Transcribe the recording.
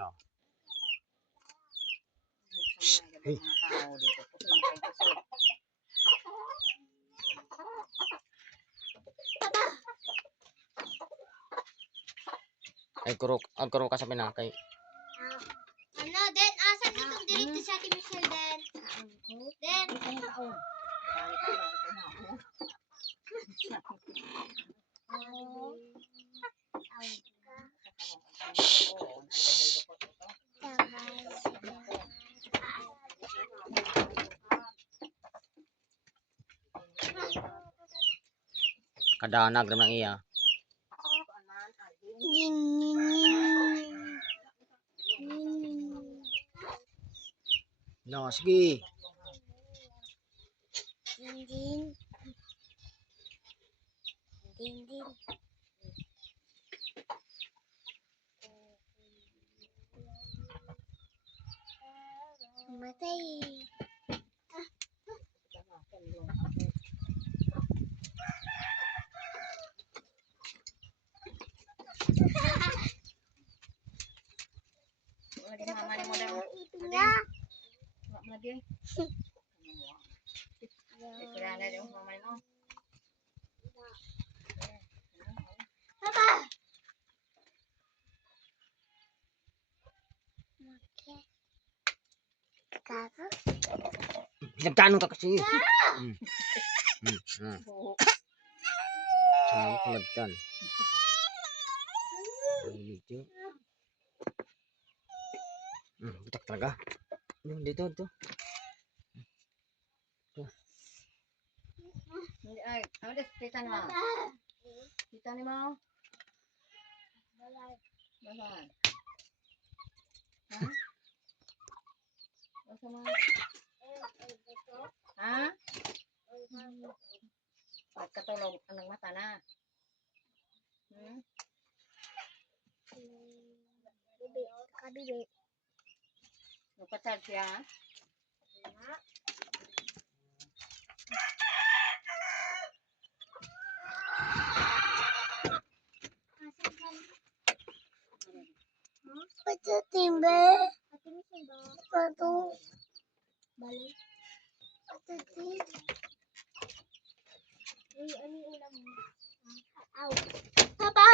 Oh. Hey. Ay, kuro ka sa pinakay. Ano, Den? Asan itong direct sa Ate Michelle, Den? Den? Kadanag naman iya. No, sige. Din. Matay. Nagtanong ka kasi. Saan ko nagtan? Dito. Butak talaga. Dito. Ay, ano des kita ni mo? Kita ni mo? Basan. Ha? Basan mo? Ha? Pagkatulog anong mata na? Kabibi. Nagpatsad siya? Patatimba. Pato. Balik. Patatim. Uy, ano yung ulam mo? Papa! Papa!